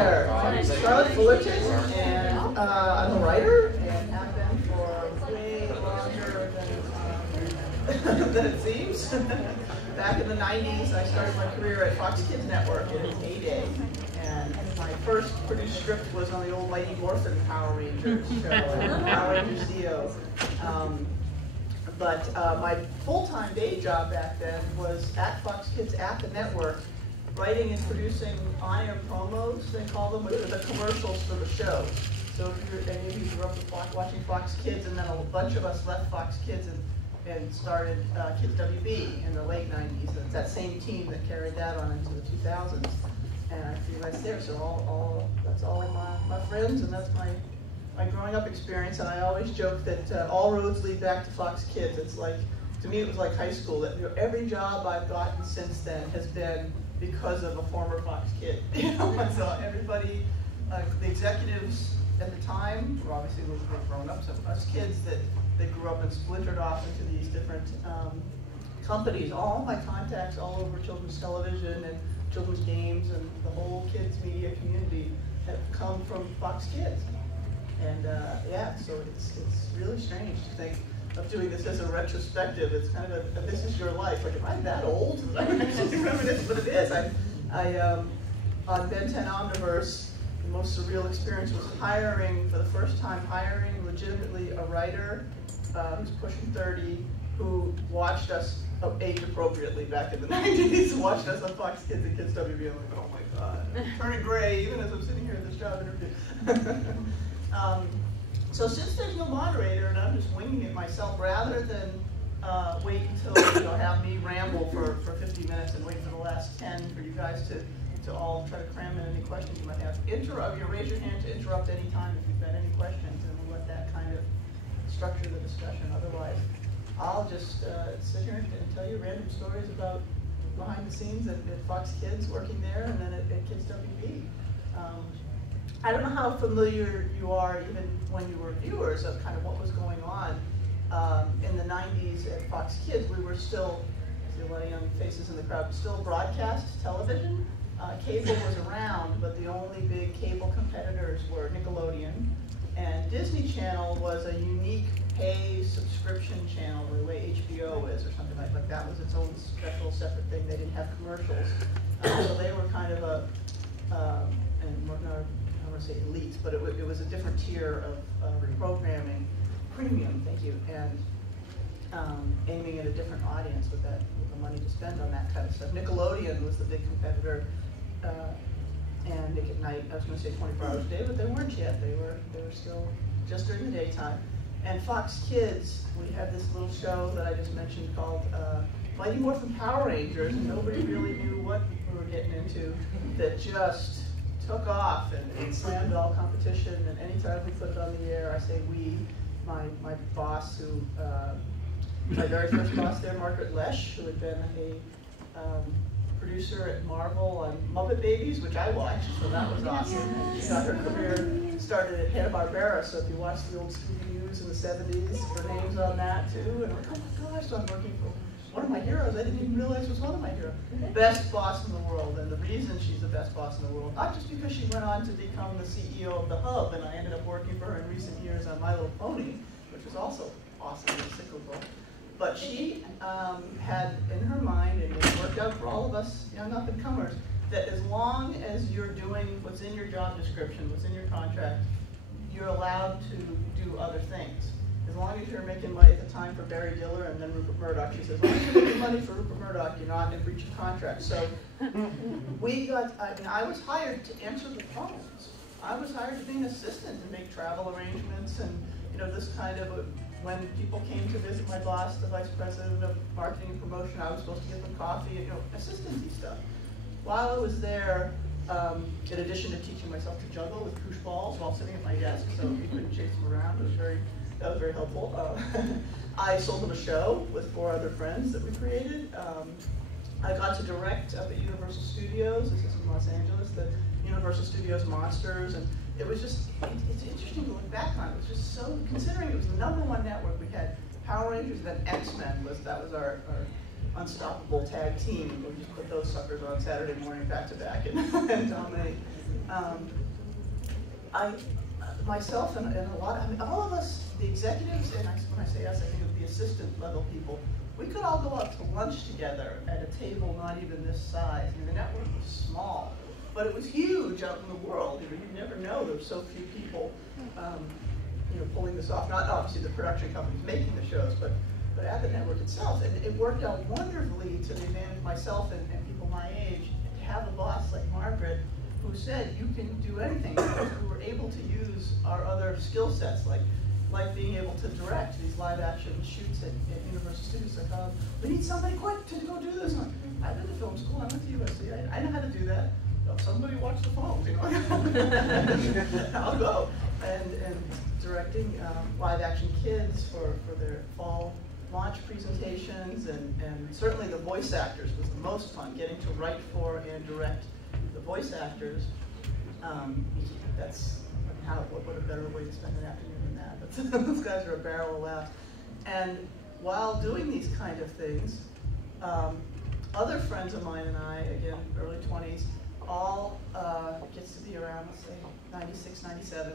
there. My name is Charlotte Fullerton, and I'm a writer, and have been for way longer than it seems. Back in the 90s, I started my career at Fox Kids Network in its heyday, and my first produced script was on the old Mighty Morphin Power Rangers show, Power Rangers Zeo. But my full-time day job back then was at Fox Kids at the network, writing and producing on-air promos, they call them, the commercials for the show. So if any of you grew up watching Fox Kids, and then a bunch of us left Fox Kids and started Kids WB in the late 90s. And it's that same team that carried that on into the 2000s. And I see that's there, so that's all my friends, and that's my growing up experience. And I always joke that all roads lead back to Fox Kids. It's like, to me it was like high school, that every job I've gotten since then has been because of a former Fox Kid. So everybody, the executives at the time, were obviously they've grown up, so us kids that they grew up and splintered off into these different companies. All my contacts all over children's television and children's games and the whole kids media community have come from Fox Kids. And yeah, so it's really strange to think of doing this as a retrospective. It's kind of a this is your life. Like, am I that old? I don't actually remember this, but it is. On Ben 10 Omniverse, the most surreal experience was for the first time, hiring legitimately a writer who's pushing 30, who watched us age appropriately back in the 90s, watched us on Fox Kids and Kids WB. I'm like, oh my God, I'm turning gray even as I'm sitting here at this job interview. So since there's no moderator and I'm just winging it myself, rather than wait until have me ramble for 50 minutes and wait for the last 10 for you guys to all try to cram in any questions you might have, raise your hand to interrupt any time if you've got any questions, and we'll let that kind of structure the discussion. Otherwise, I'll just sit here and tell you random stories about behind the scenes at Fox Kids, working there, and then at Kids WB. I don't know how familiar you are, even when you were viewers, of kind of what was going on in the 90s at Fox Kids. We were still, I see a lot of young faces in the crowd, still broadcast television. Cable was around, but the only big cable competitors were Nickelodeon, and Disney Channel was a unique pay subscription channel, the way HBO is, or something like that. Was its own special, separate thing. They didn't have commercials, so they were kind of and we're not, I want to say elite, but it was a different tier of programming, premium, thank you, and aiming at a different audience with the money to spend on that kind of stuff. Nickelodeon was the big competitor, and Nick at Night, I was going to say 24 hours a day, but they weren't yet. They were still just during the daytime. And Fox Kids, we had this little show that I just mentioned called Mighty Morphin Power Rangers, and nobody really knew what we were getting into, that just took off and slammed all competition. And anytime we put it on the air, I say we, my boss, who my very first boss there, Margaret Lesh, who had been a producer at Marvel on Muppet Babies, which I watched, so that was awesome. She got her career started at Hanna-Barbera, so if you watch the old Scooby-Doo's in the 70s, her name's on that too. And I'm like, oh my gosh, so I'm working for one of my heroes I didn't even realize was one of my heroes. Best boss in the world, and the reason she's the best boss in the world, not just because she went on to become the CEO of the Hub, and I ended up working for her in recent years on My Little Pony, which was also awesome and cyclical. But she had in her mind, and it worked out for all of us young up-and-comers, that as long as you're doing what's in your job description, what's in your contract, you're allowed to do other things. As long as you're making money at the time for Barry Diller and then Rupert Murdoch, she says, as long as you're making money for Rupert Murdoch, you're not in breach of contract. So I was hired to answer the phones. I was hired to be an assistant to make travel arrangements, and this kind of when people came to visit my boss, the vice president of marketing and promotion, I was supposed to give them coffee, assistant-y stuff. While I was there, in addition to teaching myself to juggle with push balls while sitting at my desk, so you couldn't chase them around, that was very helpful. I sold them a show with 4 other friends that we created. I got to direct up at Universal Studios. This is in Los Angeles, the Universal Studios Monsters, and it was just, it's interesting to look back on. It was just so, considering it was the #1 network, we had Power Rangers, and then X-Men, that was our unstoppable tag team. We just put those suckers on Saturday morning back to back and dominate. Myself and a lot, I mean, all of us, the executives, and when I say us, I think of the assistant level people, we could all go out to lunch together at a table not even this size. I mean, the network was small, but it was huge out in the world. You never know, there were so few people pulling this off. Not obviously the production companies making the shows, but at the network itself. And it worked out wonderfully to the advantage of myself and people my age to have a boss like Margaret who said, you can do anything, because we were able to use our other skill sets, like being able to direct these live action shoots at Universal Studios. Like, we need somebody quick to go do this. I've been to film school, I went to USC, I know how to do that. Somebody watch the phones, I'll go. And directing live action kids for their fall launch presentations, and certainly the voice actors was the most fun, getting to write for and direct the voice actors. What a better way to spend an afternoon than that. But those guys are a barrel of laughs. And while doing these kind of things, other friends of mine and I, again, early 20s, all gets to be around, let's say, 96, 97.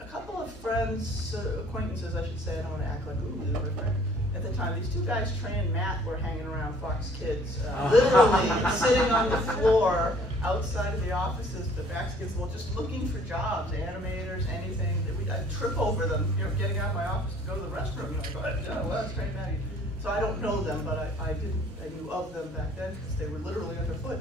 A couple of friends, acquaintances, I should say, I don't want to act like, ooh, they were friends. At the time, these two guys, Trey and Matt, were hanging around Fox Kids, literally sitting on the floor outside of the offices, the Fox Kids, just looking for jobs, animators, anything. I'd trip over them, getting out of my office to go to the restroom. Well, that's Trey and Matt. So I don't know them, but I knew of them back then because they were literally underfoot.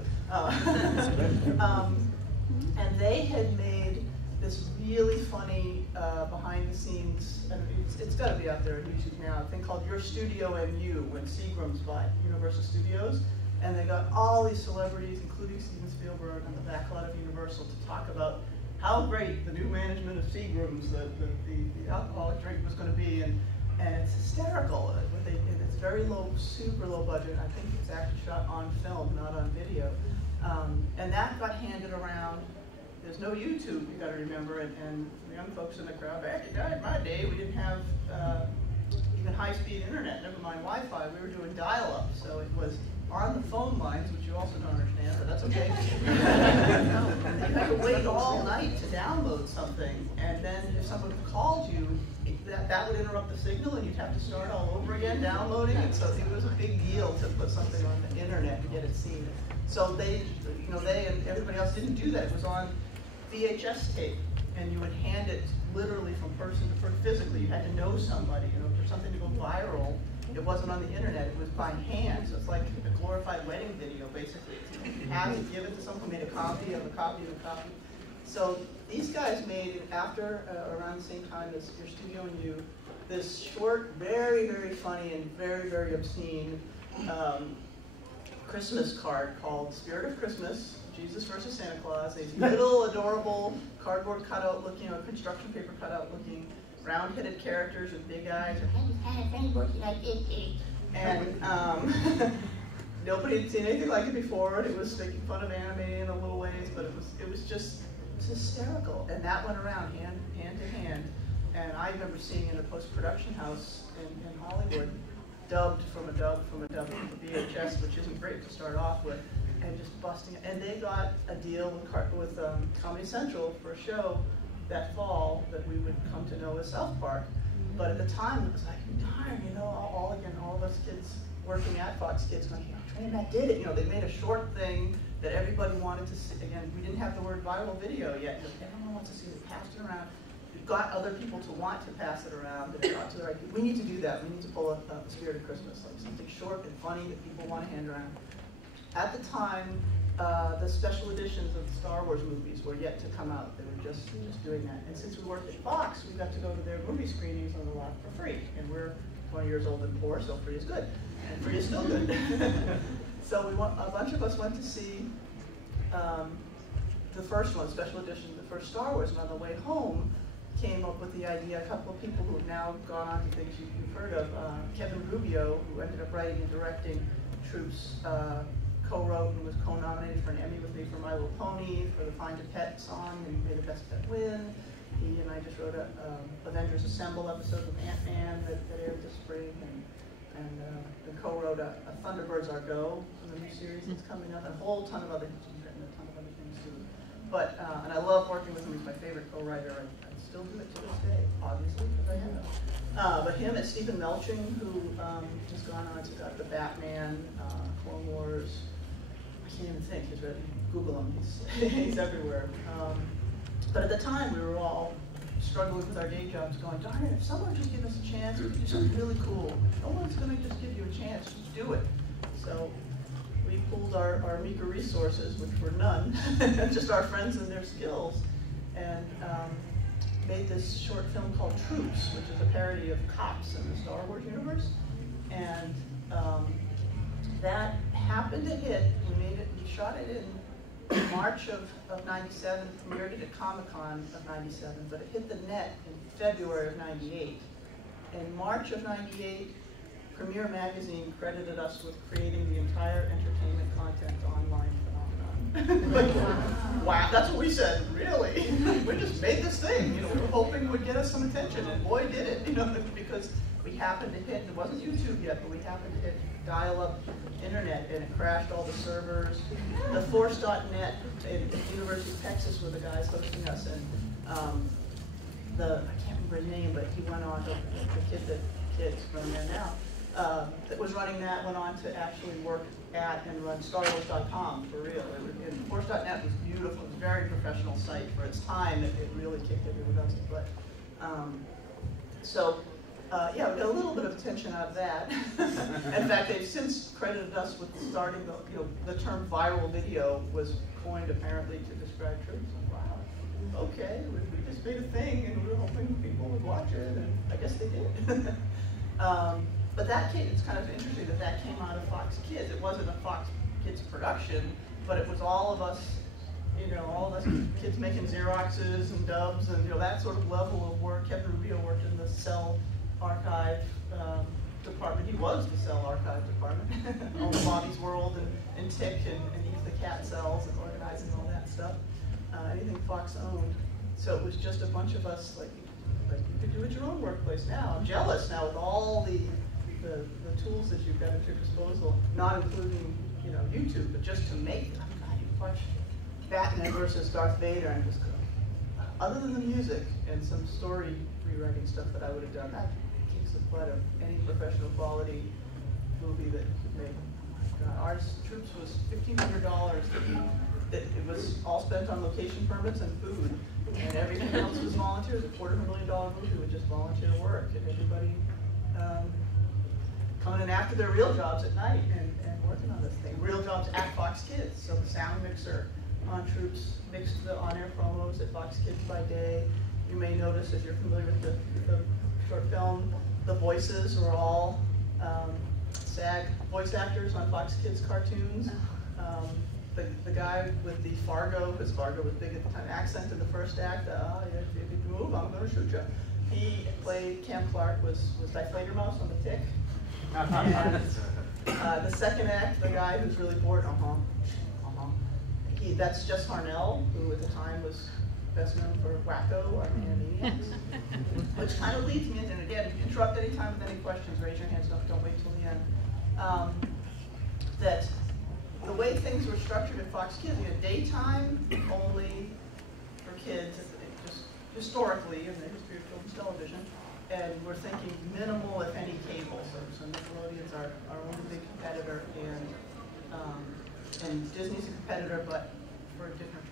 And they had made this really funny behind the scenes, and it's got to be out there on YouTube now, a thing called Your Studio and You, when Seagram's bought Universal Studios. And they got all these celebrities, including Steven Spielberg, on the back lot of Universal to talk about how great the new management of Seagram's, the alcoholic drink, was going to be. And it's hysterical. It's very low, super low budget. I think it's actually shot on film, not on video. And that got handed around. There's no YouTube, you got to remember, and the young folks in the crowd, back in my day, we didn't have even high-speed internet, never mind Wi-Fi. We were doing dial-up, so it was on the phone lines, which you also don't understand, but that's okay. You had to wait all night to download something, and then if someone called you, that would interrupt the signal, and you'd have to start all over again downloading it. So it was a big deal to put something on the internet to get it seen. So they and everybody else didn't do that. It was on VHS tape, and you would hand it literally from person to person physically. You had to know somebody. For something to go viral, it wasn't on the internet. It was by hand. So it's like a glorified wedding video, basically. You had to give it to someone who made a copy of a copy of a copy. So these guys made, after around the same time as Your Studio and You, this short, very, very funny and very, very obscene Christmas card called Spirit of Christmas, Jesus versus Santa Claus. These little adorable cardboard cutout looking, construction paper cutout looking, round-headed characters with big eyes. And nobody had seen anything like it before. It was making fun of anime in a little ways, but it was just hysterical. And that went around hand to hand. And I remember seeing in a post-production house in Hollywood, dubbed from a VHS, which isn't great to start off with, and just busting it. And they got a deal with Comedy Central for a show that fall that we would come to know as South Park. But at the time, it was like, darn, all of us kids working at Fox Kids going, Trey and Matt did it. They made a short thing that everybody wanted to see. Again, we didn't have the word viral video yet. Everyone wants to see it. Passed it around. It got other people to want to pass it around. And it got to the right. We need to do that. We need to pull up the Spirit of Christmas, like something short and funny that people want to hand around. At the time, the special editions of the Star Wars movies were yet to come out. They were just doing that. And since we worked at Fox, we got to go to their movie screenings on the lot for free. And we're 20 years old and poor, so free is good. And free is still good. So a bunch of us went to see the first one, special edition, the first Star Wars. And on the way home, came up with the idea, a couple of people who have now gone on to things you've heard of. Kevin Rubio, who ended up writing and directing Troops, co-wrote and was co-nominated for an Emmy with me for My Little Pony, for the Find a Pet song, and made a Best Pet win. He and I just wrote a Avengers Assemble episode with Ant-Man that aired this spring, and co-wrote a Thunderbirds Are Go, the new series that's coming up, and a whole ton of other things. He's written a ton of other things too. But, and I love working with him. He's my favorite co-writer. I still do it to this day, obviously, because I am. But him and Stephen Melching, who has gone on to the Batman, Clone Wars. I can't even think. He's ready. Google him. He's everywhere. But at the time, we were all struggling with our day jobs, going, darn it, if someone just give us a chance, we could do something really cool. No one's going to just give you a chance. Just do it. So we pulled our meager resources, which were none, just our friends and their skills, and made this short film called Troops, which is a parody of cops in the Star Wars universe. And that happened to hit. We shot it in March of '97, premiered it at Comic-Con of '97, but it hit the net in February of '98. In March of '98, Premiere Magazine credited us with creating the entire entertainment content online phenomenon. Like, wow, that's what we said, really? We just made this thing, we were hoping it would get us some attention, and boy did it, because we happened to hit, it wasn't YouTube yet, but we happened to hit dial-up internet, and it crashed all the servers. The Force.net in the University of Texas were the guys hosting us, and I can't remember his name, but he went on to, the kid's running there now, that was running that, went on to actually work at and run StarWars.com for real. And Force.net was beautiful. It was a very professional site for its time. It really kicked everyone's butt. Yeah, we got a little bit of attention out of that. In fact, they've since credited us with starting the term viral video was coined apparently to describe troops. Wow, okay, we just made a thing and we were hoping people would watch it, and I guess they did. But that came, it's kind of interesting that came out of Fox Kids. It wasn't a Fox Kids production, but it was all of us, all of us kids making Xeroxes and dubs and that sort of level of work. Kevin Rubio worked in the Cell Archive department. He was the Cell Archive department. All the Bobby's World and Tick and Eek the Cat cells and organizing all that stuff. Anything Fox owned. So it was just a bunch of us like you could do it at your own workplace now. I'm jealous now with all the tools that you've got at your disposal, not including YouTube, but just to make them. God, you watch Batman versus Darth Vader and just go, other than the music and some story rewriting stuff that I would have done, that kicks the butt of any professional quality movie that you could make. Ours, Troops, was $1,500. It was all spent on location permits and food, and everything else was volunteers. A $250,000 movie with just volunteer work, and everybody coming in after their real jobs at night and working on this thing. Real jobs at Fox Kids. So the sound mixer on Troops mixed the on-air promos at Fox Kids by day. You may notice, if you're familiar with the short film, the voices were all SAG voice actors on Fox Kids cartoons. The guy with the Fargo, because Fargo was big at the time, accent in the first act, if you move, I'm going to shoot you. He played, Cam Clark was Deflator Mouse on the Tick. And the second act, the guy who's really bored, that's Jess Harnell, who at the time was best known for Wacko on Animaniacs. Which kind of leads me into, and again, interrupt any time with any questions, raise your hands, don't wait till the end. That the way things were structured at Fox Kids, daytime only for kids, just historically in the history of children's television, and we're thinking minimal, if any, cable. So Nickelodeon's our only big competitor, and Disney's a competitor, but for a different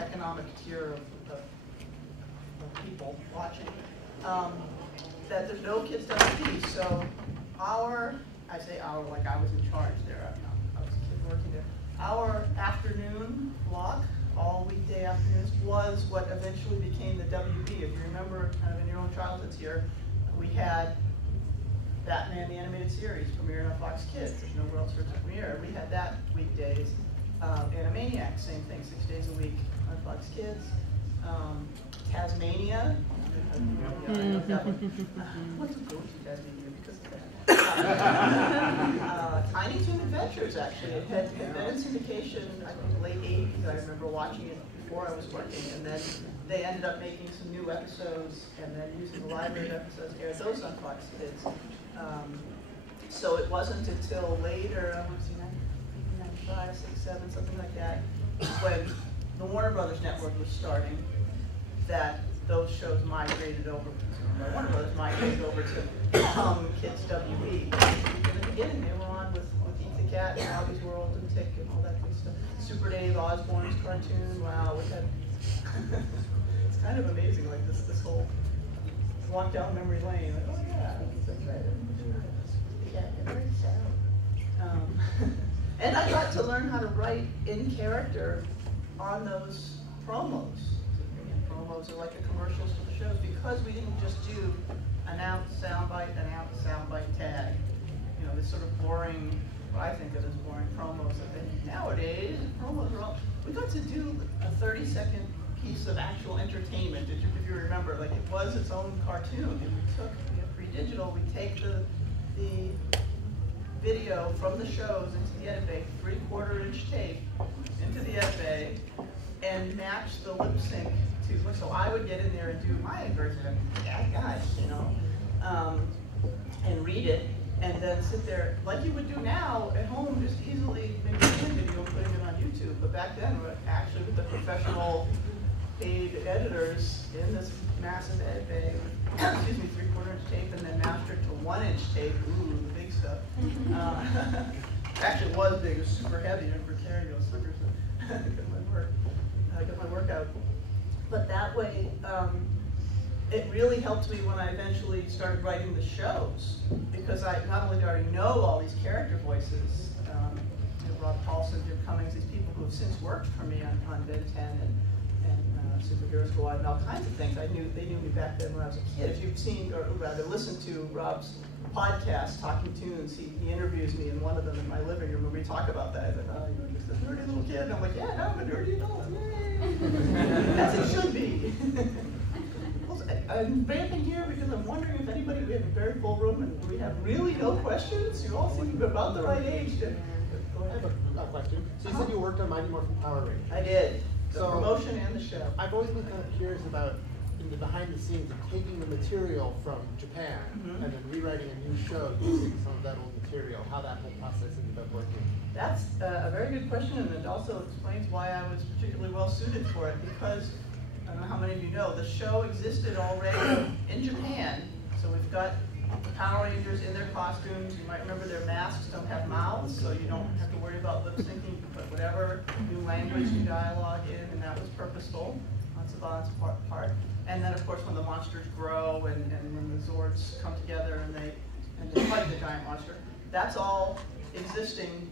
economic tier of people watching. That there's no kids WB, so I say our like I was in charge there. I was a kid working there. Our afternoon block, all weekday afternoons, was what eventually became the WB. If you remember, kind of in your own childhoods here, we had Batman the Animated Series premiering on Fox Kids. There's nowhere else for it to premiere. We had that weekdays. Animaniacs, same thing, 6 days a week on Fox Kids. Tasmania. What's going to Tasmania because of that? Tiny Toon Adventures, actually. It had been in syndication, I think, late 80s. I remember watching it before I was working, and then they ended up making some new episodes, and then using the library episodes, aired those on Fox Kids. So it wasn't until later, 95, 6, 7, something like that, when the Warner Brothers network was starting, that those shows migrated over. So Warner Brothers migrated over to become Kids WB. In the beginning, they were on with Eek the Cat and Albie's World and Tick and all that good stuff. Super Dave Osborne's cartoon. Wow, we had. It's kind of amazing, like this whole walk down memory lane. Like, oh yeah, that's right. The cat never sound. And I got to learn how to write in character on those promos. And promos are like the commercials for the shows because we didn't just do announce, soundbite, tag. You know, this sort of boring, what I think of as boring promos that they, nowadays, promos are all, we got to do a 30-second piece of actual entertainment, if you remember. Like, it was its own cartoon. If we took, pre-digital, we take the video from the shows into the edit bay, 3/4-inch tape into the edit bay, and match the lip sync to, so I would get in there and do my version of that guy, you know, and read it, and then sit there, like you would do now at home, just easily making a video and putting it on YouTube. But back then, we were actually with the professional paid editors in this massive edit bay, excuse me, 3/4-inch tape, and then mastered to 1-inch tape. Ooh, the big stuff. Actually, it was big. It was super heavy. I remember carrying those suckers. Got my workout. But that way, it really helped me when I eventually started writing the shows, because I not only did I already know all these character voices, Rob Paulson, Jim Cummings, these people who have since worked for me on Ben 10 and Superhero Squad and all kinds of things. They knew me back then when I was a kid. If you've seen, or rather listened to Rob's podcast, Talking Tunes, he interviews me in one of them in my living room, and we talk about that. I said, oh, you're just a nerdy little kid. And I'm like, yeah, no, I'm a nerdy adult. Yay! As it should be. I'm vamping here because I'm wondering if anybody, we have a very full room and we have really no questions. You all seem to be about the right age. Go ahead. I have a question. So you said you worked on Mighty Morphin Power Rangers. I did. The promotion and the show. I've always been kind of curious about in the behind the scenes of taking the material from Japan and then rewriting a new show using some of that old material, how that whole process ended up working. That's a very good question, and it also explains why I was particularly well suited for it, because I don't know how many of you know, the show existed already in Japan. So we've got Power Rangers in their costumes. You might remember their masks don't have mouths, so you don't have to worry about lip syncing. You can put whatever new language, new dialogue in, and that was purposeful on Saban's part. And then, of course, when the monsters grow and when the Zords come together and they fight the giant monster, that's all existing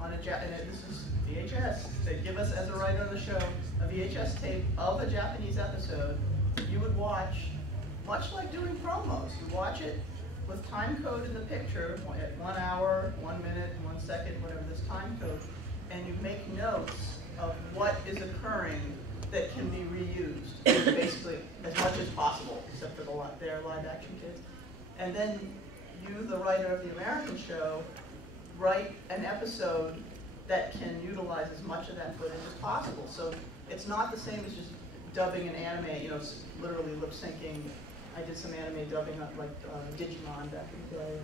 on a this is VHS. They give us, as a writer on the show, a VHS tape of a Japanese episode that you would watch, much like doing promos. You watch it with time code in the picture at 1 hour, 1 minute, 1 second, whatever this time code, and you make notes of what is occurring that can be reused, basically as much as possible, except for their live action kids. And then you, the writer of the American show, write an episode that can utilize as much of that footage as possible. So it's not the same as just dubbing an anime, you know, literally lip syncing. I did some anime dubbing up like Digimon back in the day,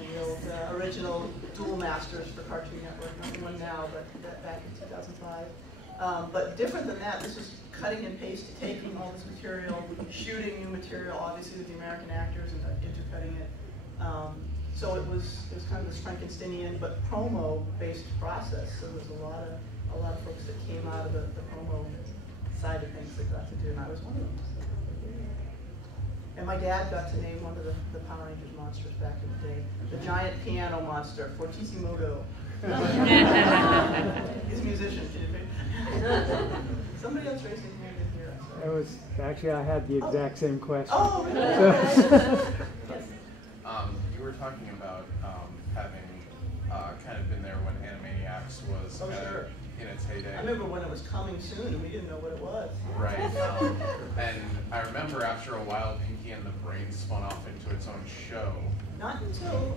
and the old original Duel Masters for Cartoon Network, not the one now, but back in 2005. But different than that, this is cutting and pasting, taking all this material, shooting new material, obviously with the American actors, and intercutting it. So it was kind of this Frankensteinian but promo-based process. So there was a lot of folks that came out of the promo side of things that got to do, and I was one of them. And my dad got to name one of the Power Rangers monsters back in the day, the giant piano monster, Fortissimodo. He's a musician. Somebody else raising their hand in here. It was actually, I had the exact same question. Oh, really? Yes. You were talking about having kind of been there when Animaniacs was sure. In its heyday. I remember when it was coming soon and we didn't know what it was. Right. And I remember after a while, Pinky and the Brain spun off into its own show. Not until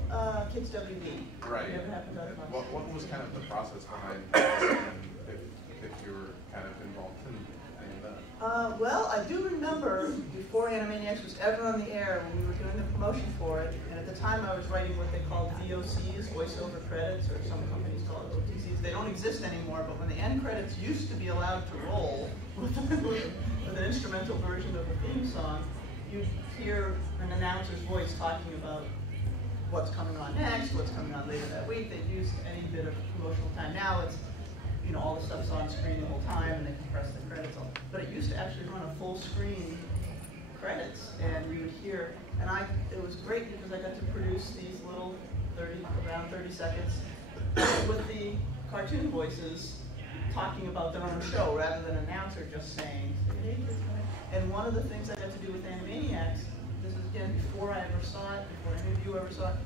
Kids WB. Right. It never happened to us. What was kind of the process behind this, and if you were kind of involved in any of that? Well, I do remember before Animaniacs was ever on the air when we were doing the promotion for it, and at the time I was writing what they called VOCs, voiceover credits, or some companies call it OTCs. They don't exist anymore, but when the end credits used to be allowed to roll with an instrumental version of a theme song, you'd hear an announcer's voice talking about what's coming on next, what's coming on later that week. They'd use any bit of promotional time. Now it's, you know, all the stuff's on screen the whole time and they can press the credits on. But it used to actually run a full screen credits, and you would hear, and it was great because I got to produce these little around 30 seconds with the cartoon voices talking about their own show rather than an announcer just saying, hey, kids, and one of the things I got to do with Animaniacs, this is again before I ever saw it, before any of you ever saw it,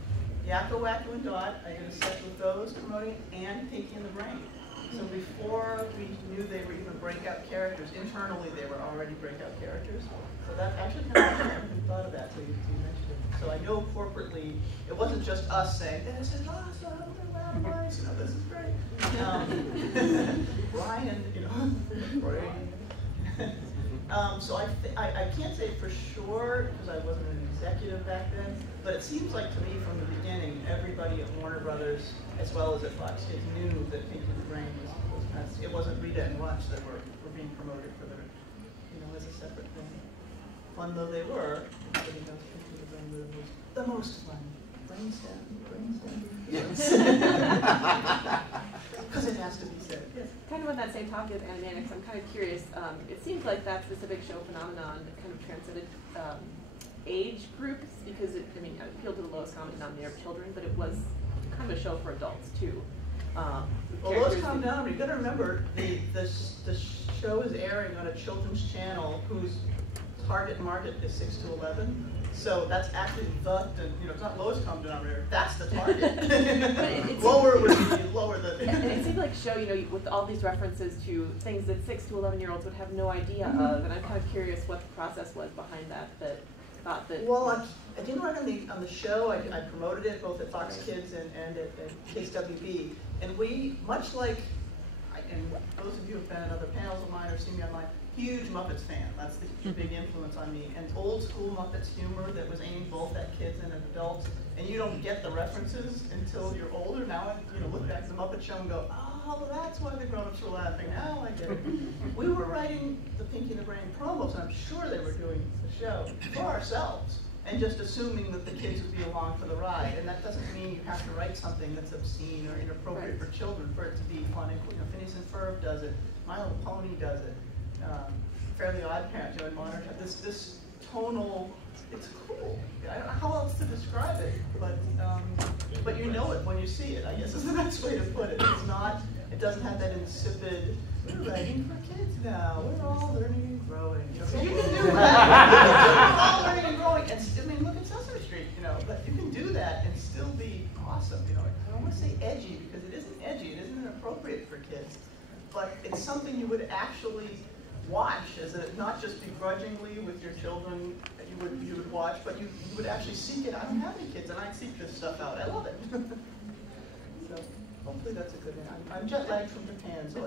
Yakko, Wacko, and Dot, I did a set with those promoting, and Pinky and the Brain. So before we knew they were even breakout characters, internally they were already breakout characters. So that actually kind of, I hadn't thought of that until you mentioned it. So I know corporately, it wasn't just us saying, this is awesome, we're nice, you know, this is great. Brian, you know, Brian. So I can't say for sure, because I wasn't an executive back then, but it seems like to me from the beginning, everybody at Warner Brothers, as well as at Fox Kids, knew that Pinky and the Brain was it wasn't Rita and Lunch that were being promoted for their, you know, as a separate thing. Fun though they were, everybody knows Pinky and the Brain was the most fun. Brainstem. Yes. Because it has to be said. Yes. Kind of on that same topic of Animaniacs, I'm kind of curious. It seems like that specific show phenomenon kind of transcended age groups because it appealed to the lowest common denominator of children, but it was kind of a show for adults too. Well, lowest common denominator, you've got to remember the show is airing on a children's channel whose target market is 6 to 11. So that's actually it's not lowest common denominator, that's the target. Lower would be lower than. And it seemed like a show, with all these references to things that 6 to 11-year-olds would have no idea of, and I'm kind of curious what the process was behind that thought that. Well, I didn't work on the show. I promoted it both at Fox Kids and at KSWB, and we, much like, and those of you who have been at other panels of mine or seen me online, huge Muppets fan. That's the big influence on me. And old school Muppets humor that was aimed both at kids and at adults. And you don't get the references until you're older. Now I look back at the Muppet Show and go, oh, that's why the grown-ups were laughing. Now I get it. We were writing the Pinky and the Brain promos, and I'm sure they were doing the show for ourselves, and just assuming that the kids would be along for the ride. And that doesn't mean you have to write something that's obscene or inappropriate for children for it to be fun. Phineas and Ferb does it. My Little Pony does it. Fairly Odd Parents, in modern time. This tonal, it's cool. I don't know how else to describe it, but you know it when you see it, I guess is the best way to put it. It doesn't have that insipid, we're writing for kids now, we're all learning and growing. You can do that. We're all learning and growing. And look at Sesame Street, but you can do that and still be awesome. I don't want to say edgy because it isn't edgy, it isn't inappropriate for kids, but it's something you would actually watch, not just begrudgingly with your children that you would watch, but you would actually seek it. I don't have any kids, and I seek this stuff out. I love it. So hopefully that's a good thing. I'm jet lagged from Japan, so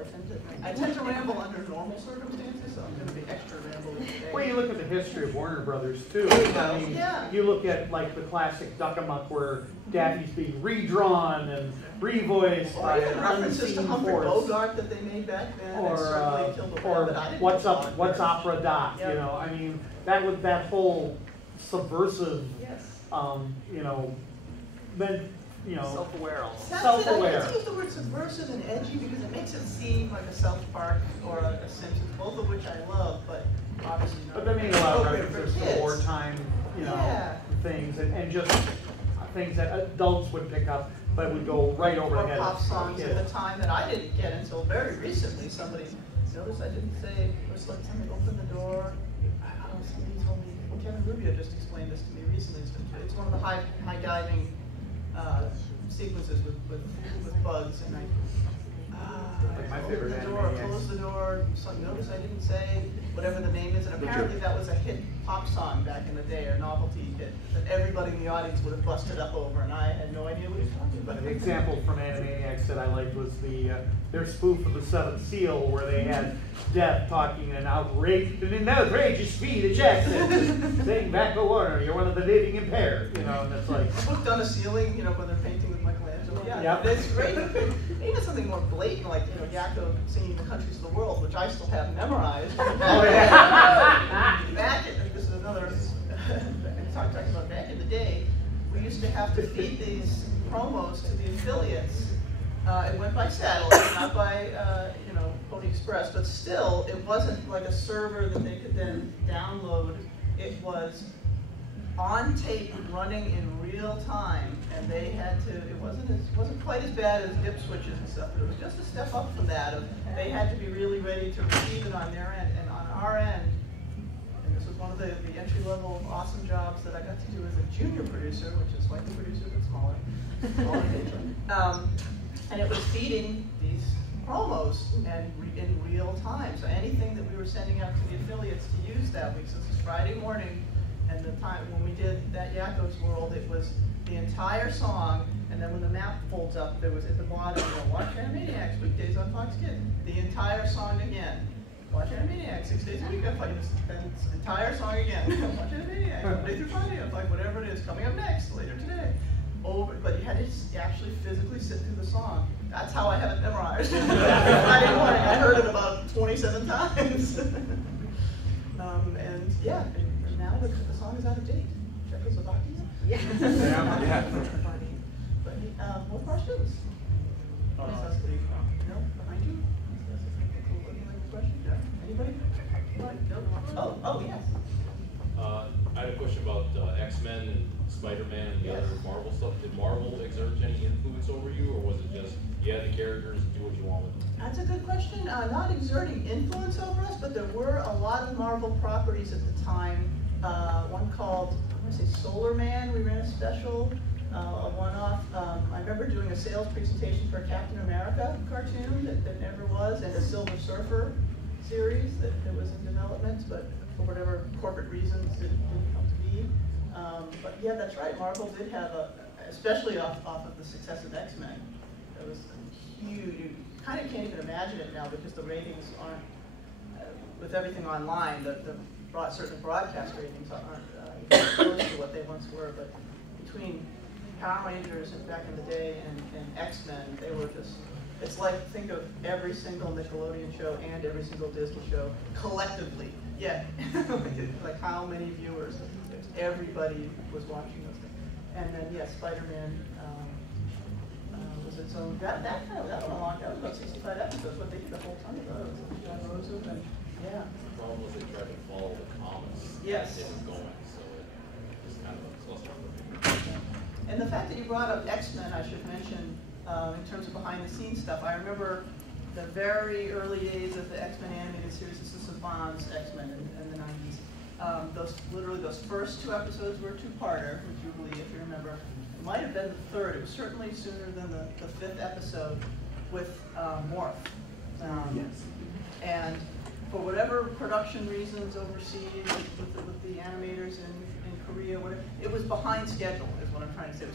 I tend to ramble under normal circumstances, so I'm going to be extra rambling today. Well, you look at the history of Warner Brothers too. You look at like the classic Duck-a-Muck where Daffy's being redrawn and revoiced by an references to unseen Humphrey force. Bogart that they made back then, or what's Opera Doc? Yep. That whole subversive, self-aware. I hate to use the word subversive and edgy because it makes it seem like a South Park or a Simpsons, both of which I love, but obviously not. But they made a lot of references to wartime, things and just things that adults would pick up, but would go right over the head. Or pop songs at the time that I didn't get until very recently. Somebody noticed I didn't say, it was like somebody opened the door. I don't know, somebody told me, Kevin Rubio just explained this to me recently. It's one of the high diving sequences with bugs, and my opened favorite the door, Animaniacs. closed the door, notice I didn't say whatever the name is, and apparently that was a hit pop song back in the day, or novelty hit, that everybody in the audience would have busted up over, and I had no idea what he was talking about. An example from Animaniacs that I liked was their spoof of the Seventh Seal, where they had death talking in an outrageous speed accent, saying back to Warner, you're one of the living impaired, you know, and it's like... Booked on a ceiling, you know, when they're painting with Michelangelo. Yeah, Yep. It's great. Even something more blatant, like, you know, Yakko singing The Countries of the World, which I still have memorized. Oh, yeah. Back in, this is another, talking about back in the day, we used to have to feed these promos to the affiliates. It went by satellite, not by, you know, Pony Express, but still, it wasn't like a server that they could then download. It was on tape, running in real time, and they had to. It wasn't quite as bad as dip switches and stuff, but it was just a step up from that. They had to be really ready to receive it on their end, and on our end. And this was one of the entry-level awesome jobs that I got to do as a junior producer, which is like the producer but smaller. And it was feeding these promos and in real time. So anything that we were sending out to the affiliates to use that week, so this is Friday morning, and the time when we did that Yakko's World, it was the entire song, and then when the map folds up, there was at the bottom, you know, watch Animaniacs, weekdays on Fox Kids. The entire song again. Watch Animaniacs, 6 days a week on Fox Kids. Then the entire song again. Watch Animaniacs, Monday through Friday on Fox, whatever it is, coming up next, later today. Over, but you had to actually physically sit through the song. That's how I have it memorized. Friday morning, I heard it about 27 times. And yeah, and now the song is out of date. Czechoslovakia? Yeah. Yeah. But what questions? No, behind you? Question? Anybody? No? Oh, yes. I had a question about X-Men and Spider-Man and the other Marvel stuff. Did Marvel exert any influence over you, or was it just, you had the characters, do what you want with them? That's a good question. Not exerting influence over us, but there were a lot of Marvel properties at the time. One called, I'm going to say Solar Man, we ran a special, a one-off. I remember doing a sales presentation for a Captain America cartoon that never was, and a Silver Surfer series that was in development, but for whatever corporate reasons it didn't come to be. But yeah, that's right. Marvel did have especially off of the success of X-Men, it was huge. You kind of can't even imagine it now because the ratings aren't, with everything online, certain broadcast ratings aren't even close to what they once were. But between Power Rangers and back in the day and X-Men, they were just, it's like, think of every single Nickelodeon show and every single Disney show collectively. Yeah, like how many viewers? Everybody was watching those things. And then, yeah, Spider-Man was its own. That went along. That was about 65 episodes, but they did a whole ton of those. John Rosen and yeah. The problem was they tried to follow the comics. Yes. It was going, so it was kind of a cluster. And the fact that you brought up X-Men, I should mention, in terms of behind-the-scenes stuff. I remember the very early days of the X-Men animated series. This is Saban's X-Men in the 90s. Those first 2 episodes were a two-parter, which you believe, if you remember. It might have been the third. It was certainly sooner than the 5th episode with Morph. Yes. And for whatever production reasons overseas with the animators in Korea, whatever, it was behind schedule, is what I'm trying to say.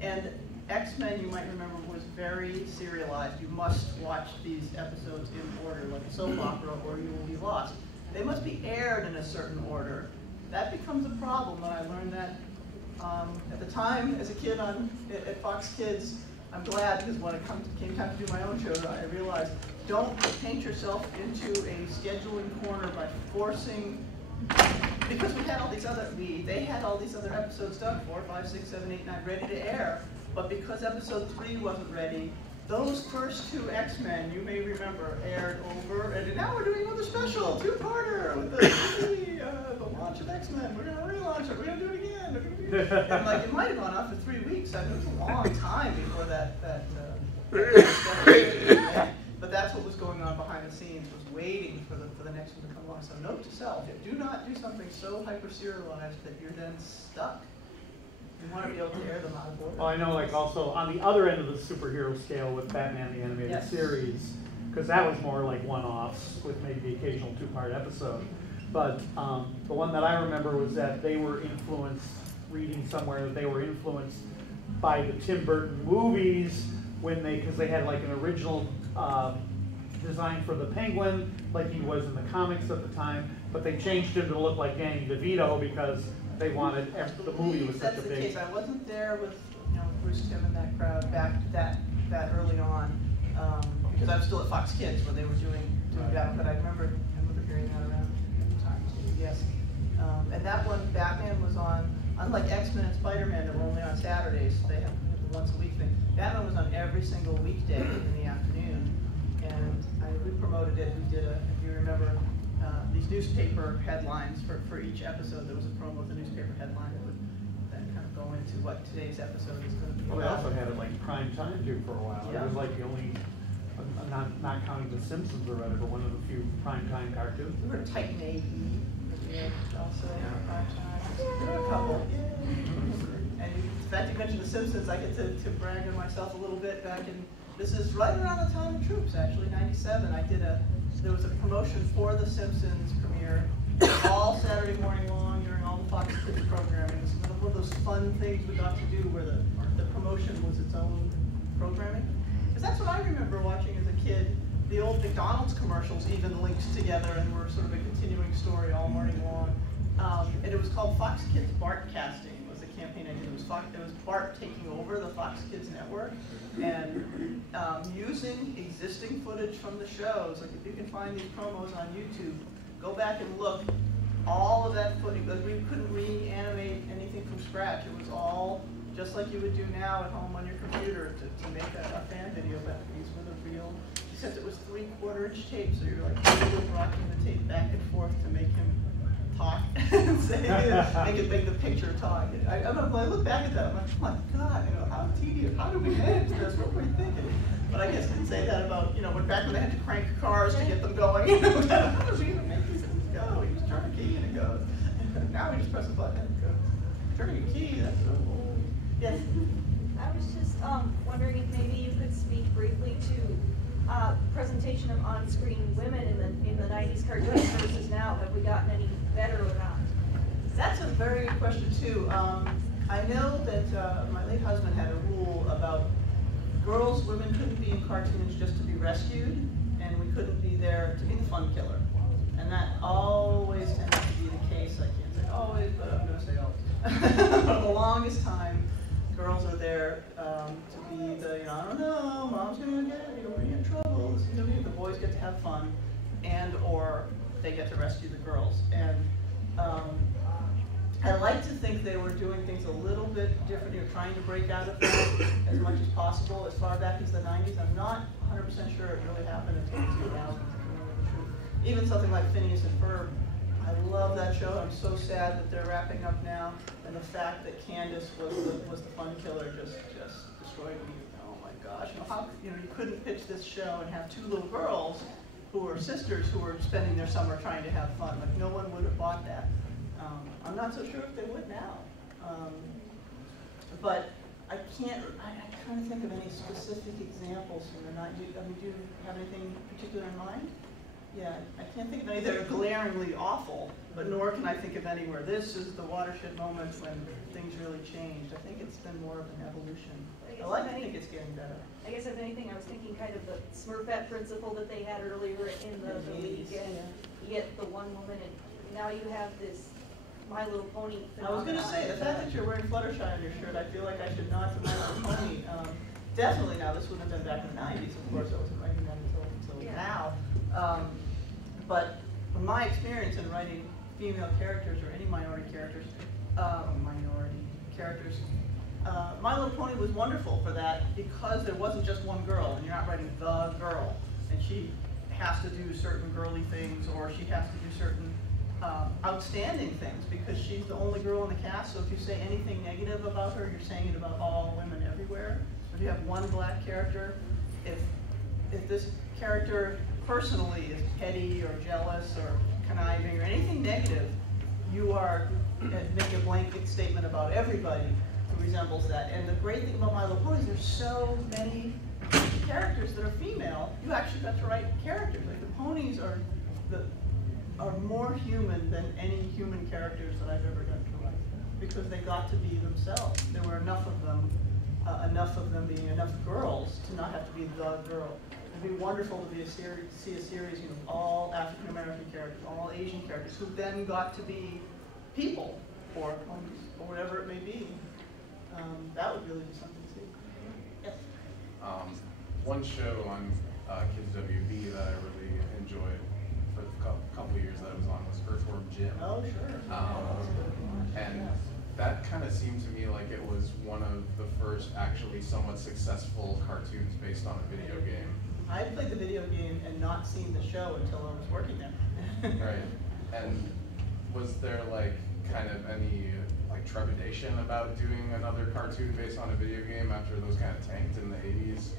And X-Men, you might remember, was very serialized. You must watch these episodes in order, like a soap opera, or you will be lost. They must be aired in a certain order. That becomes a problem, and I learned that at the time as a kid at Fox Kids. I'm glad, because when it came time to do my own show, I realized don't paint yourself into a scheduling corner by forcing, because they had all these other episodes done, 4, 5, 6, 7, 8, 9, ready to air. But because episode 3 wasn't ready, those first 2 X-Men, you may remember, aired over, and now we're doing another special, 2-parter with the launch of X-Men. We're going to relaunch it. We're going to do it again. And like, it might have gone off for 3 weeks. I mean, it was a long time before that but that's what was going on behind the scenes, was waiting for the next one to come along. So note to self, do not do something so hyper-serialized that you're then stuck. You want to be able to air them out of order. Well, I know, like, also on the other end of the superhero scale with Batman the Animated Series, because that was more like one-offs with maybe the occasional 2-part episode. But the one that I remember was that they were influenced, reading somewhere that they were influenced by the Tim Burton movies because they had like an original designed for the penguin, like he was in the comics at the time, but they changed him to look like Danny DeVito because they wanted, the movie was such a That's the big... case. I wasn't there with, Bruce Timm and that crowd back that early on, because I was still at Fox Kids when they were doing that, but I remember hearing that around at the time too, yes. And that one, Batman was on, unlike X-Men and Spider-Man that were only on Saturdays, they have a once a week thing. Batman was on every single weekday in the afternoon, and we promoted it. We did if you remember, these newspaper headlines for each episode. There was a promo with a newspaper headline that would then kind of go into what today's episode is going to be Well, they about. also had it like prime time too for a while. Yeah. It was like the only, not counting The Simpsons or whatever, one of the few prime time cartoons. We were Titan AE, also prime time. There were a couple. And in fact, you mentioned The Simpsons. I get to brag on myself a little bit back in. This is right around the time of Troops, actually, '97. There was a promotion for The Simpsons premiere all Saturday morning long during all the Fox Kids programming. It was one of those fun things we got to do where the promotion was its own programming. Because that's what I remember watching as a kid. The old McDonald's commercials even linked together and were sort of a continuing story all morning long. And it was called Fox Kids Bartcasting. Was the campaign I did. It was Bart taking over the Fox Kids network and using existing footage from the shows. Like if you can find these promos on YouTube, go back and look. All of that footage, because we couldn't reanimate anything from scratch. It was all just like you would do now at home on your computer to make a fan video. But these were the real, except it was 3/4-inch tape, so you're like rocking the tape back and forth to make him talk and say, make the picture talk. I look back at that, I'm like, oh my God, how tedious, how do we manage this? What were we thinking? But I guess I didn't say that about, back when they had to crank cars to get them going. How does he even make these things go? You just turn a key and it goes. Now we just press a button and it goes. Turning a key, that's so old. Yes? I was just wondering if maybe you could speak briefly to presentation of on-screen women in the 90s cartoons versus now. Have we gotten any better or not? That's a very good question too. I know that my late husband had a rule about women couldn't be in cartoons just to be rescued, and we couldn't be there to be the fun killer. And that always tends to be the case. I can't say always, but I'm going to say always. For the longest time, girls are there to be the, I don't know, mom's going to get in trouble. The boys get to have fun, and or they get to rescue the girls. And I like to think they were doing things a little bit different, trying to break out of that as much as possible. As far back as the 90s, I'm not 100% sure it really happened until the 2000s. Even something like Phineas and Ferb, I love that show. I'm so sad that they're wrapping up now, and the fact that Candace was the fun killer just destroyed me. Oh my gosh! You couldn't pitch this show and have two little girls who were sisters who were spending their summer trying to have fun. Like no one would have bought that. I'm not so sure if they would now. But I can't. I'm trying to think of any specific examples here. Do you have anything particular in mind? Yeah, I can't think of any that are glaringly awful, but nor can I think of any where this is the watershed moment when things really changed. I think it's been more of an evolution. I like to think it's getting better. I guess if anything, I was thinking kind of the Smurfette principle that they had earlier in the league, and you get the one woman, and now you have this My Little Pony phenomenon. I was going to say, the fact that you're wearing Fluttershy on your shirt, I feel like I should nod to My Little Pony. Definitely now, this wouldn't have been back in the 90s, of course, I wasn't writing that until now. But from my experience in writing female characters or any minority characters, My Little Pony was wonderful for that because there wasn't just one girl, and you're not writing the girl, and she has to do certain girly things, or she has to do certain outstanding things because she's the only girl in the cast. So if you say anything negative about her, you're saying it about all women everywhere. If you have one black character, if this character personally is petty or jealous or conniving or anything negative, you are making a blanket statement about everybody who resembles that. And the great thing about My Little Ponies, there's so many characters that are female. You actually got to write characters. Like the ponies are more human than any human characters that I've ever done to write because they got to be themselves. There were enough of them being enough girls to not have to be the girl. It'd be wonderful to be see a series, you know, all African American characters, all Asian characters, who then got to be people, or whatever it may be. That would really be something to see. Yes. One show on Kids WB that I really enjoyed for the couple of years that I was on was Earthworm Jim. Oh, sure. And that kind of seemed to me like it was one of the first actually somewhat successful cartoons based on a video game. I played the video game and not seen the show until I was working there. Right. And was there like kind of any like trepidation about doing another cartoon based on a video game after those kind of tanked in the 80s?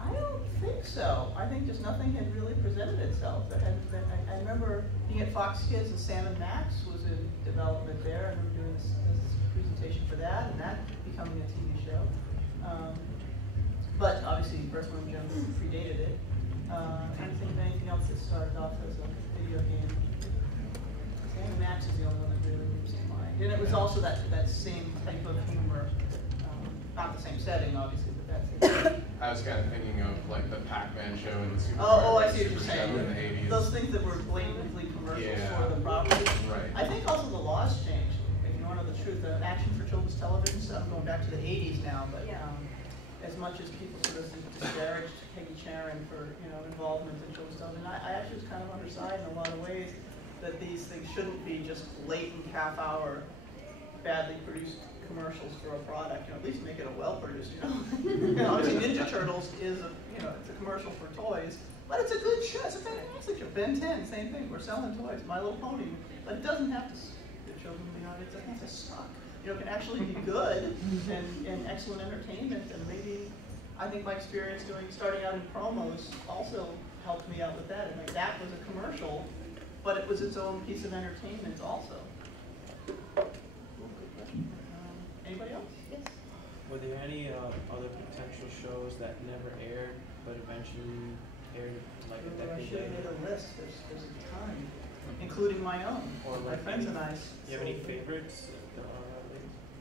I don't think so. I think just nothing had really presented itself. That hadn't been, I remember being at Fox Kids and Sam and Max was in development there. I remember doing this presentation for that and that becoming a TV show. But obviously Earthworm Jim predated it. I'm trying to think of anything else that started off as a video game. Sam and Max is the only one that really comes to mind. And it was also that same type of humor. Not the same setting, obviously, but that's it. I was kind of thinking of like the Pac-Man show and the Super I see what you're Show saying. in the 80s. Those things that were blatantly commercials for the property. Right. I think also the laws changed. If you want to know the truth, the Action for Children's Television stuff, going back to the 80s now, but as much as people sort of disparaged Peggy Charon for involvement in children's television, I actually was kind of on her side in a lot of ways, that these things shouldn't be just blatant half-hour, badly produced commercials for a product. At least make it a well-produced. Obviously, Ninja Turtles is it's a commercial for toys, but it's a good show. It's a fantastic show. Ben 10, same thing. We're selling toys. My Little Pony, but it doesn't have to. The children beyond it doesn't have to suck. It can actually be good and excellent entertainment. And maybe I think my experience starting out in promos also helped me out with that. And that was a commercial, but it was its own piece of entertainment also. Anybody else? Yes. Were there any other potential shows that never aired, but eventually aired like a I decade should have later? made a list. There's a ton, including my own. Or My like friends and I. Do you have any favorites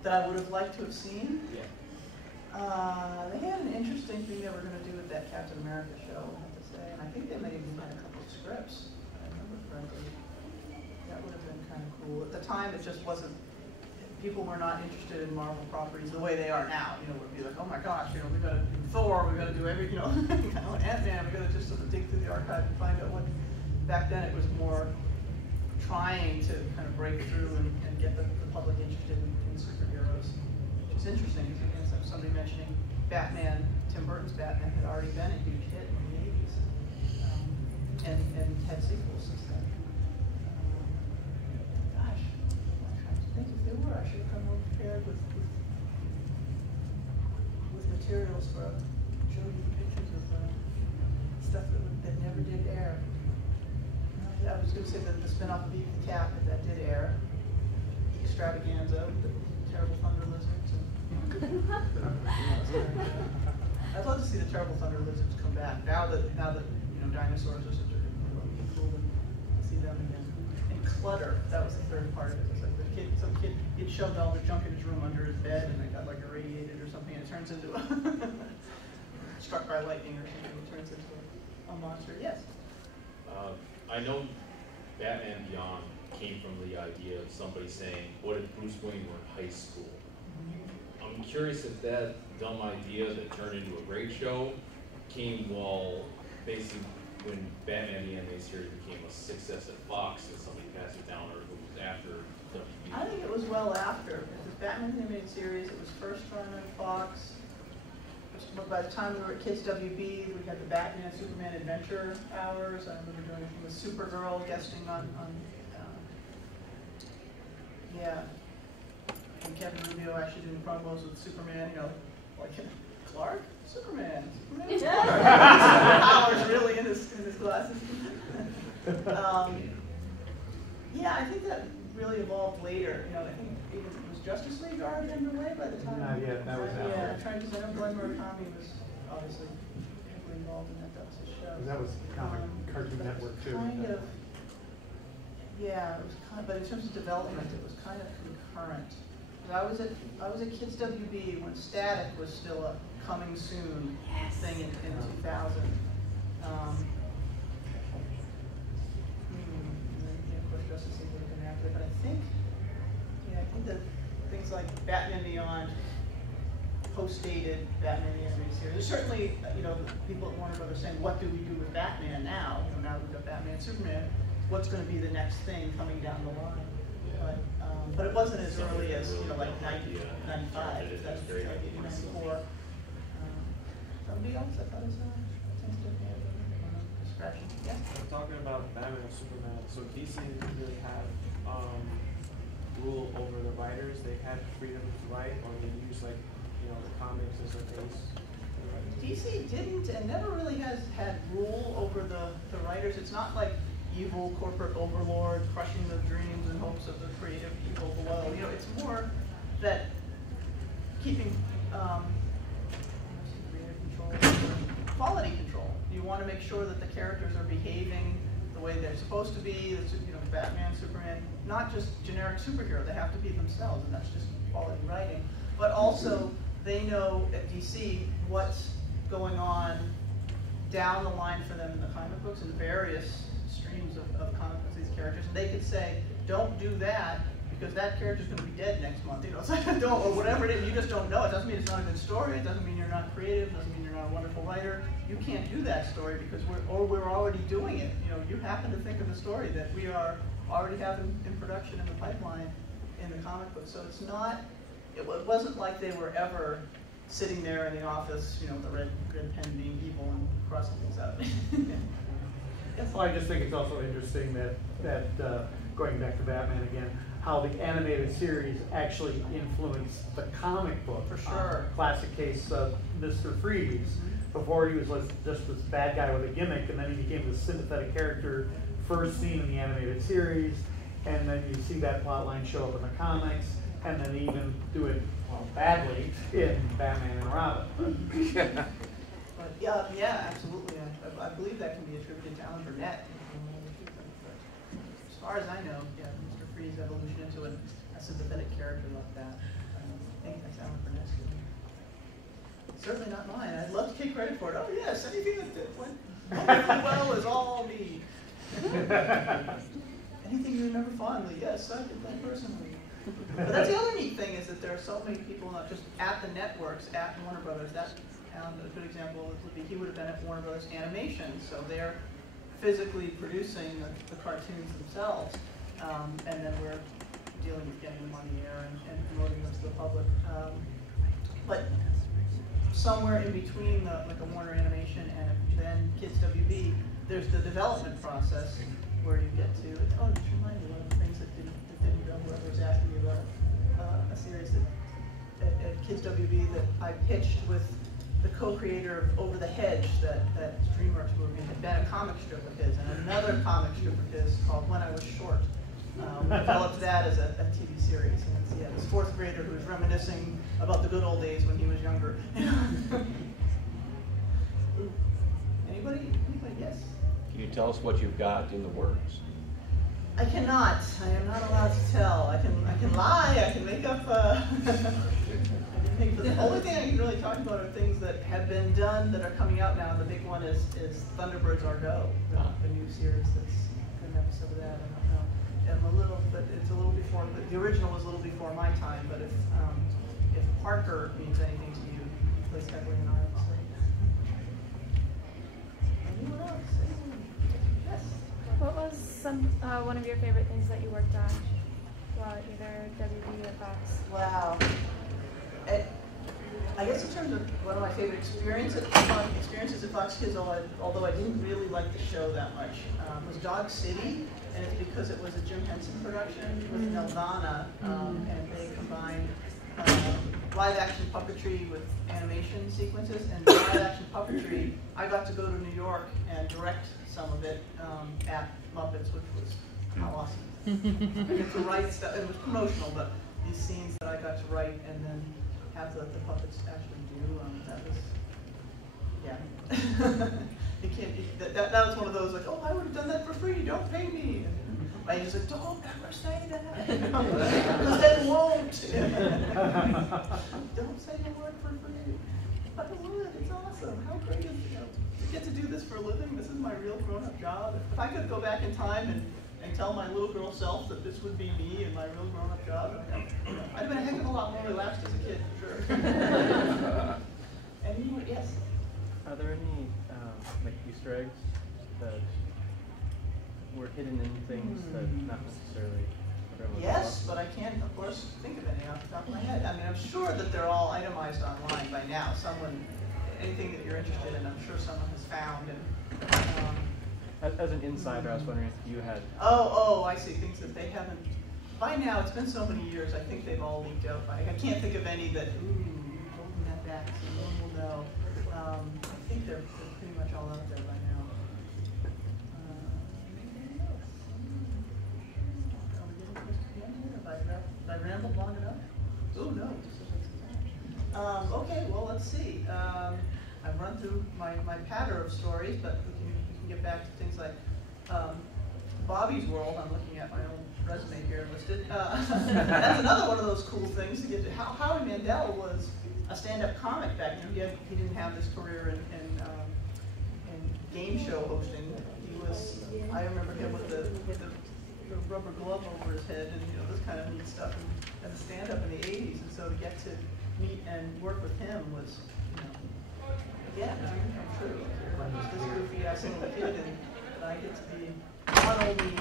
that I would have liked to have seen? Yeah. They had an interesting thing they were going to do with that Captain America show, I have to say. And I think they may have even had a couple of scripts, if I remember correctly. That would have been kind of cool. At the time, it just wasn't. People were not interested in Marvel properties the way they are now. Would be like, oh my gosh, we got to do Thor, we got to do every, Ant-Man, we got to just sort of dig through the archive and find out what. Back then, it was more trying to kind of break through and get the public interested in superheroes, which is interesting. Because again, somebody mentioning Batman, Tim Burton's Batman had already been a huge hit in the 80s, and had sequels since then. Gosh, I'm trying to think if there were. I should have come more prepared with materials for showing you pictures of stuff that never did air. I was going to say that the spin-off of Eek the Cat, that did air. Extravaganza, the terrible thunder lizards. I'd love to see the terrible thunder lizards come back. Now that dinosaurs are such a cool to see them again. And Clutter, that was the third part of it. It's like some kid shoved all the junk in his room under his bed, and it got like irradiated or something, and it turns into struck by lightning or something. It turns into a monster. Yes. I know Batman Beyond came from the idea of somebody saying, what if Bruce Wayne were in high school? I'm curious if that dumb idea that turned into a great show came while basically when Batman the Animated Series became a success at Fox and somebody passed it down, or if it was after WB. I think it was well after. Because Batman the Animated Series, it was first run on Fox. By the time we were at Kids WB, we had the Batman Superman Adventure Hours. I remember doing it with Supergirl, guesting on and Kevin Rubio actually doing promos with Superman, like Clark? Superman. Clark. Powers really in his glasses. I think that really evolved later. I think even was Justice League already underway by the time. Not yet, that was after. Yeah, I'm trying to say, Glenn Murakami was obviously heavily involved in that. That was his show. That was Cartoon Network too. Kind of. Yeah, it was kind of, but in terms of development, it was kind of concurrent. I was at Kids WB when Static was still a coming soon thing in 2000. Of course, Justice League would have been after, but I think that things like Batman Beyond post-dated Batman the Animated Series. There's certainly, people at Warner Brothers saying, what do we do with Batman now? Now we've got Batman, Superman. What's going to be the next thing coming down the line? But it wasn't as early as, like 90, 95, that's 94. Somebody else? I thought I saw scratching. Yeah. Talking about Batman and Superman, so DC didn't really have rule over the writers. They had freedom to write, or they used the comics as a base. DC didn't and never really has had rule over the writers. It's not like evil corporate overlord crushing the dreams and hopes of the creative people below. It's more that keeping quality control. You want to make sure that the characters are behaving the way they're supposed to be. Batman, Superman, not just generic superhero. They have to be themselves, and that's just quality writing. But also, they know at DC what's going on down the line for them in the comic books and various streams of comic books, these characters. And they could say, don't do that because that character's going to be dead next month. It's like, don't, or whatever it is, you just don't know. It doesn't mean it's not a good story. It doesn't mean you're not creative. It doesn't mean you're not a wonderful writer. You can't do that story because we're already doing it. You happen to think of a story that we are already having in production in the pipeline in the comic book. So it's not, it wasn't like they were ever sitting there in the office, the red pen being evil and crossing things out. Yes? Well, I just think it's also interesting that going back to Batman again, how the animated series actually influenced the comic book. For sure. Classic case of Mr. Freeze. Before he was just this bad guy with a gimmick, and then he became this sympathetic character first seen in the animated series, and then you see that plot line show up in the comics, and then even do it badly in Batman and Robin. But yeah, absolutely. I believe that can be attributed to Alan Burnett. As far as I know, Mr. Freeze evolution into a sympathetic character like that. I think that's Alan Burnett's doing. Certainly not mine. I'd love to take credit for it. Oh yes, anything that went wonderfully well is all me. Anything you remember fondly? Yes, I did that personally. But that's the other neat thing is that there are so many people not just at the networks, a good example would be he would have been at Warner Brothers Animation, so they're physically producing the cartoons themselves, and then we're dealing with getting them on the air and promoting them to the public. But somewhere in between like a Warner Animation and then Kids WB, there's the development process where you get to, just remind me one of the things that didn't go, whoever was asking me about a series at Kids WB that I pitched with the co-creator of Over the Hedge, that DreamWorks movie, had been a comic strip of his, and another comic strip of his called When I Was Short. We developed that as a TV series. And it's this fourth grader who was reminiscing about the good old days when he was younger. Anybody? Yes? Can you tell us what you've got in the works? I cannot. I am not allowed to tell. I can lie. I can make up. The only thing I can really talk about are things that have been done that are coming out now. And the big one is Thunderbirds Are Go, the new series that's an episode of that. I don't know. It's a little before. The original was a little before my time. But if Parker means anything to you, he plays heavily in our episode. Anyone else? Yes. What was one of your favorite things that you worked on while either WB or Fox? Wow. I guess in terms of one of my favorite experiences at Fox Kids, although I didn't really like the show that much, was Dog City, and it's because it was a Jim Henson production with Nelvana, and they combined live-action puppetry with animation sequences, and live-action puppetry, I got to go to New York and direct some of it at Muppets, which was how awesome. I get to write stuff. It was promotional, but these scenes that I got to write and then have the puppets actually do, that was, you can't, that was one of those like, oh, I would have done that for free, don't pay me. And I just like, don't ever say that, because they won't. Don't say the word for free. But I would, it's awesome, how great is it? I get to do this for a living. This is my real grown-up job. If I could go back in time and tell my little girl self that this would be me and my real grown-up job, I'd have been a heck of a lot more relaxed as a kid, for sure. And you, yes? Are there any like Easter eggs that were hidden in things that not necessarily everyone Yes, but I can't, of course, think of any off the top of my head. I mean, I'm sure that they're all itemized online by now. Anything that you're interested in, I'm sure someone has found. And As an insider, I was wondering if you had. Oh, I see. Things that they haven't. By now, it's been so many years. I think they've all leaked out. I can't think of any that. Holding that back, so no one will know. I think they're pretty much all out there by now. Anything else? Are we getting close to the end here? Have I rambled long enough? Oh no. Okay, well, let's see. I've run through my patter of stories, but we can get back to things like Bobby's World. I'm looking at my own resume here listed. That's another one of those cool things to get to. Howie Mandel was a stand-up comic back then. He didn't have this career in game show hosting. He was. I remember him with the rubber glove over his head and this kind of neat stuff and the stand-up in the '80s. And so to get to meet and work with him was, again, I'm true. Just this goofy ass little kid, and I get to be not only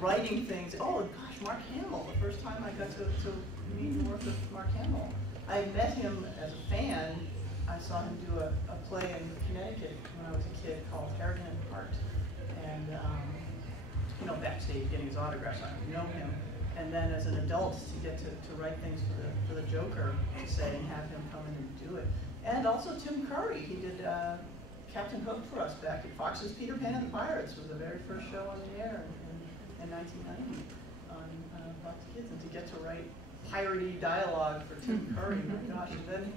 writing things. Oh gosh, Mark Hamill. The first time I got to meet and work with Mark Hamill, I met him as a fan. I saw him do a play in Connecticut when I was a kid called Arrogant Heart, and backstage getting his autographs. I know him. And then as an adult, to get to write things for the Joker to say and have him come in and do it. And also Tim Curry, he did Captain Hook for us back at Fox's Peter Pan and the Pirates, was the very first show on the air in 1990 on Fox Kids. And to get to write piratey dialogue for Tim Curry, my gosh. And then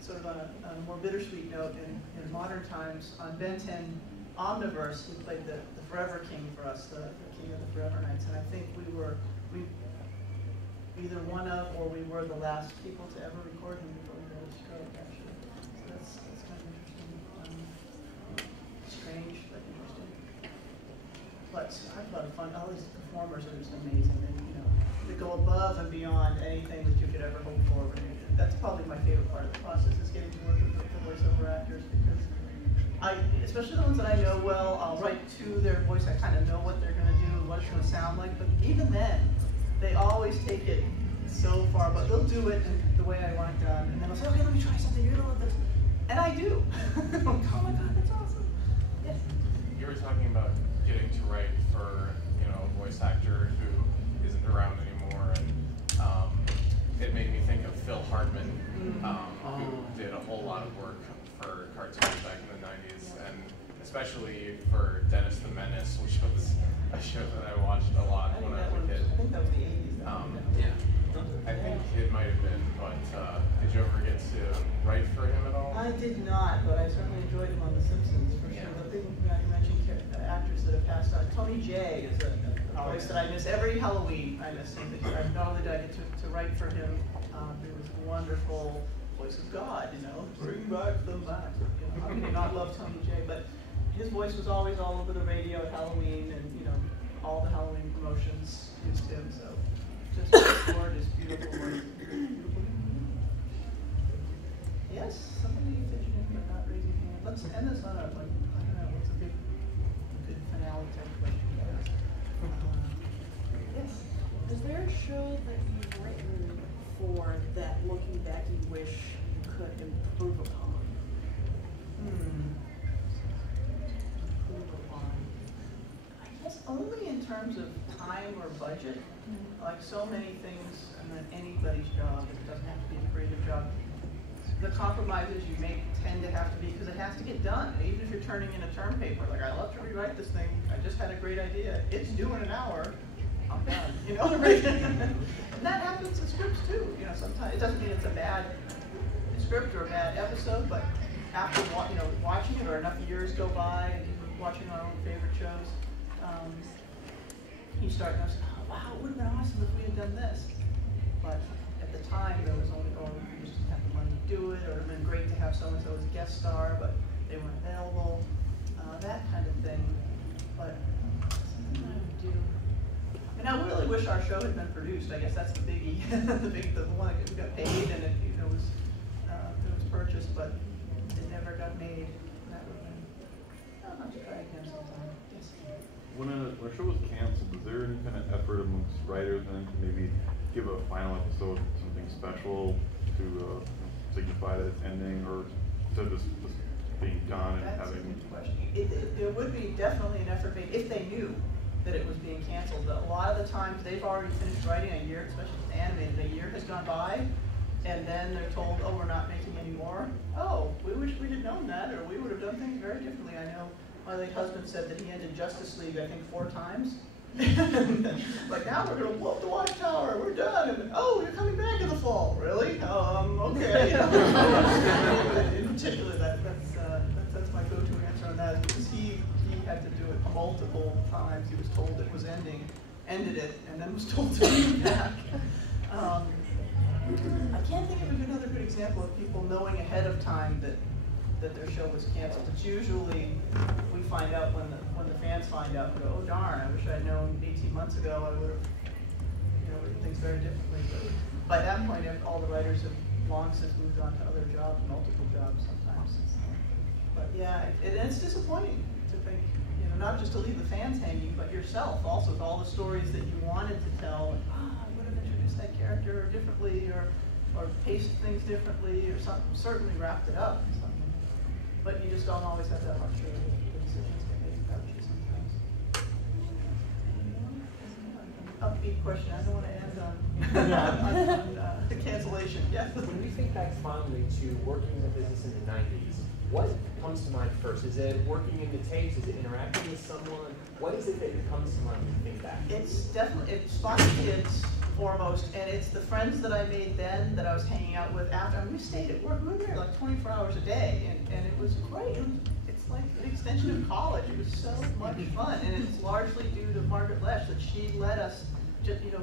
sort of on a more bittersweet note, in modern times, on Ben 10 Omniverse, he played the Forever King for us, the King of the Forever Knights. And I think we either one of or we were the last people to ever record him before he got a stroke, actually. So that's kind of interesting. Strange, but interesting. But I've had a lot of fun. All these performers are just amazing. And, they go above and beyond anything that you could ever hope for. That's probably my favorite part of the process, is getting to work with the voiceover actors, because especially the ones that I know well, I'll write to their voice. I kind of know what they're going to do and what it's going to sound like. But even then, they always take it so far. But they'll do it the way I want it done. And then I'll say, okay, let me try something. You're going to love this. And I do. I'm like, oh my God, that's awesome. Yes? You were talking about getting to write for, a voice actor who isn't around anymore. And it made me think of Phil Hardman, who did a whole lot of work for cartoons back in the 90s, and especially for Dennis the Menace, which was a show that I watched a lot when I was a kid. I think that was the 80s. Yeah. I think it might have been, but did you ever get to write for him at all? I did not, but I certainly enjoyed him on The Simpsons, for sure. The thing you mentioned actors that have passed on. Tony Jay is a voice that I miss every Halloween. I miss him. Not only did I get to write for him, it was wonderful. Voice of God, bring back the Mac. How can you not love Tony Jay? But his voice was always all over the radio at Halloween, and all the Halloween promotions used him. So just gorgeous, beautiful voice. Yes, somebody fidgeting but not raising hand. Let's end this on I don't know, what's a good finale type question to ask? Yes. Is there a show that you've written for that, looking back, you wish you could improve upon? Improve upon. I guess only in terms of time or budget. Like so many things in anybody's job, it doesn't have to be a creative job. The compromises you make tend to have to be, because it has to get done. Even if you're turning in a term paper, like, I love to rewrite this thing, I just had a great idea. It's due in an hour. I'm done. And that happens in scripts too. Sometimes it doesn't mean it's a bad script or a bad episode, but after watching it, or enough years go by and watching our own favorite shows, you start noticing, oh wow, it would have been awesome if we had done this. But at the time, there was only, we just didn't have the money to do it, or it would have been great to have so-and-so as a guest star. But they weren't available, that kind of thing. But something I would do. I mean, I really wish our show had been produced. I guess that's the biggie, the one that got paid and it was purchased, but it never got made. That would have been. I'll have to try again sometime. Yes. When a show was canceled, is there any kind of effort amongst writers then to maybe give a final episode something special to signify that it's ending, or instead of just being done and That's having? a good question. There would be definitely an effort made if they knew that it was being canceled. But a lot of the times they've already finished writing a year, especially if it's animated, a year has gone by, and then they're told, oh, we're not making any more. Oh, we wish we had known that, or we would have done things very differently. I know my late husband said that he ended Justice League, I think, 4 times. Like, now we're going to blow up the Watchtower, we're done. And, oh, you're coming back in the fall. Really? Okay. In particular, that's my go-to answer on that, because he had to do it multiple times. He was told it was ending, ended it, and then was told to bring it back. I can't think of another good example of people knowing ahead of time that their show was canceled. It's usually we find out when the fans find out and go, oh darn, I wish I'd known 18 months ago. I would have, written things very differently. But by that point, all the writers have long since moved on to other jobs, multiple jobs sometimes. But yeah, it's disappointing to think, not just to leave the fans hanging, but yourself also with all the stories that you wanted to tell. And, I would have introduced that character differently, or paced things differently, or something. Certainly wrapped it up. But you just don't always have that luxury. The decisions get made without you sometimes. Upbeat question. I don't want to end on the cancellation. Yes. When we think back fondly to working in the business in the 90s, what comes to mind first? Is it working in the tapes? Is it interacting with someone? What is it that comes to mind when you think back? It's Fox Kids foremost, and it's the friends that I made then that I was hanging out with after. I mean, we stayed at work. We were there like 24 hours a day, and it was great. It's like an extension of college. It was so much fun, and it's largely due to Margaret Lesh that she let us just, when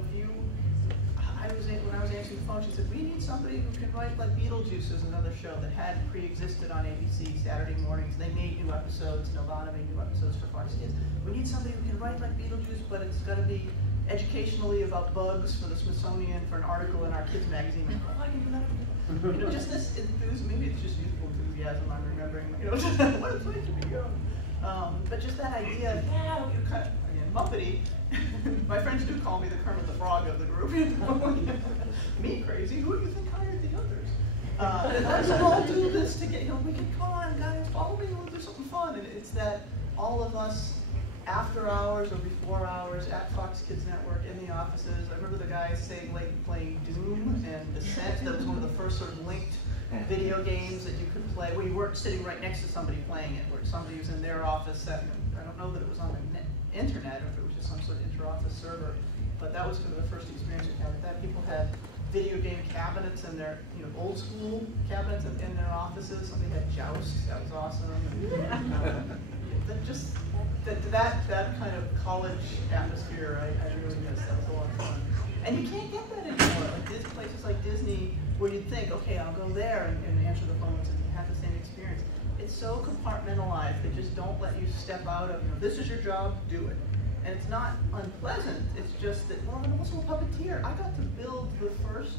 I was answering the phone, she said, we need somebody who can write, like Beetlejuice is another show that had pre-existed on ABC Saturday mornings. They made new episodes. Nelvana made new episodes for Fox Kids. We need somebody who can write like Beetlejuice, but it's got to be educationally about bugs for the Smithsonian, for an article in our kids magazine. Oh, I can do that. Just this enthusiasm, maybe it's just youthful enthusiasm I'm remembering, what it's like to be young. But just that idea of, you're kind of, Muppety. My friends do call me the Kermit the Frog of the group. Me crazy, who do you think hired the others? And let's all do this together. We can, come on guys, follow me, we'll do something fun. And it's that all of us, after hours or before hours, at Fox Kids Network, in the offices. I remember the guys staying late playing Doom and Descent. That was one of the first sort of linked video games that you could play, where you weren't sitting right next to somebody playing it, where somebody was in their office. I don't know that it was on the internet, or if it was just some sort of inter-office server, but that was kind of the first experience we had with that. People had video game cabinets in their, old school cabinets in their offices. Somebody had Joust. That was awesome. That kind of college atmosphere, I really miss. That was a lot of fun. And you can't get that anymore. Like places like Disney, where you'd think, okay, I'll go there and answer the phones and have the same experience. It's so compartmentalized. They just don't let you step out of, this is your job, do it. And it's not unpleasant. It's just that, well, I'm also a puppeteer. I got to build the first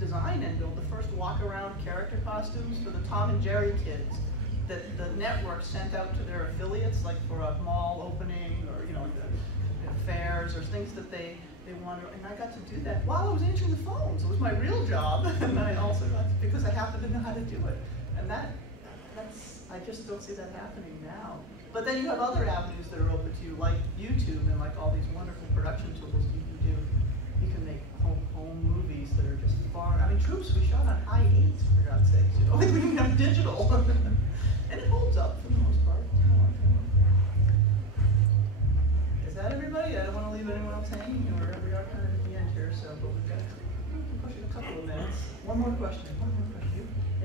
design and build the first walk-around character costumes for the Tom and Jerry kids that the network sent out to their affiliates, like for a mall opening or fairs or things that they wanted. And I got to do that while I was answering the phones. It was my real job, and I also got to, because I happened to know how to do it. And I just don't see that happening now. But then you have other avenues that are open to you, like YouTube and like all these wonderful production tools you can do. You can make home movies that are just far. I mean, Troops we shot on i8, for God's sakes. Like we didn't have digital, and it holds up for the most part. Is that everybody? I don't want to leave anyone else hanging. We are kind of at the end here, so but we've got push it a couple of minutes. One more question.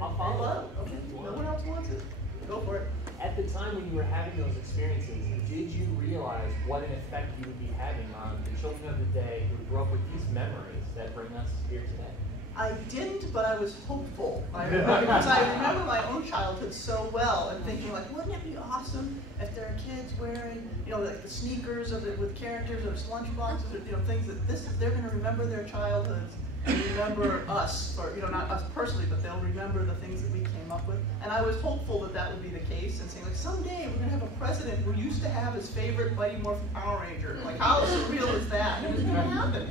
I'll follow up. Okay. No one else wants it. Go for it. At the time when you were having those experiences, did you realize what an effect you would be having on the children of the day who grew up with these memories that bring us here today? I didn't, but I was hopeful. Because I remember my own childhood so well, and thinking like, wouldn't it be awesome if there are kids wearing, like the sneakers with characters or lunchboxes or things that they're going to remember their childhoods and remember us, or not us personally, but they'll remember the things that we came up with. And I was hopeful that that would be the case, and saying like, someday we're going to have a president who used to have his favorite Mighty Morphin Power Ranger. Like, how surreal is that? And it's going to happen.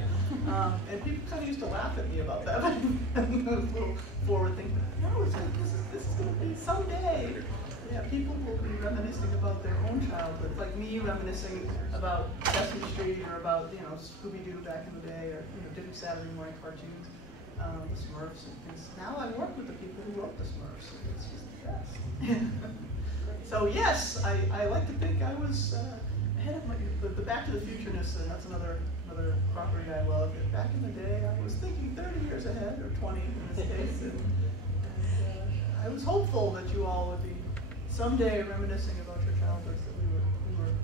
And people kind of used to laugh at me about that. I was a little forward thinking, no, it's like, this is going to be someday. Yeah, people will be reminiscing about their own childhood, like me reminiscing about Sesame Street or about Scooby-Doo back in the day, or different Saturday morning cartoons, the Smurfs and things. Now I work with the people who wrote the Smurfs, and it's just the best. So yes, I like to think I was ahead of the Back to the Future-ness, and that's another property I love. And back in the day, I was thinking 30 years ahead, or 20 in this case, and I was hopeful that you all would be someday reminiscing about your childhoods, that we were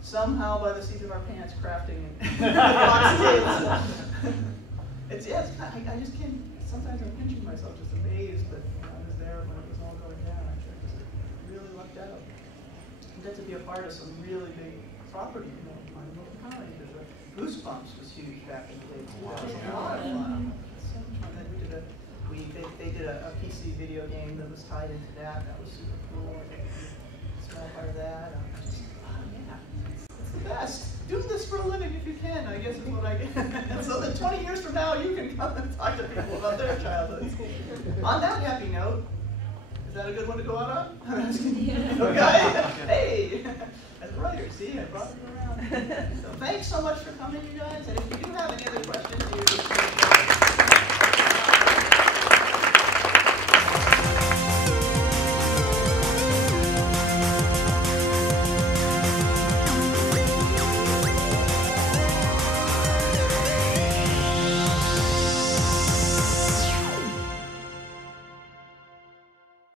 somehow by the seat of our pants crafting and I just can't, sometimes I'm pinching myself, just amazed that I was there when it was all going down. I just really lucked out. I got to be a part of some really big property, my local comedy. Goosebumps was huge back in the day. That was a lot of fun. So much fun. Then they did a PC video game that was tied into that. That was super cool. I think a small part of that. It's the best. Do this for a living if you can, I guess is what I get. So that 20 years from now, you can come and talk to people about their childhoods. On that happy note, is that a good one to go out on? Okay. Hey, as a writer, see, I brought it around. So thanks so much for coming, you guys. And if you do have any other questions,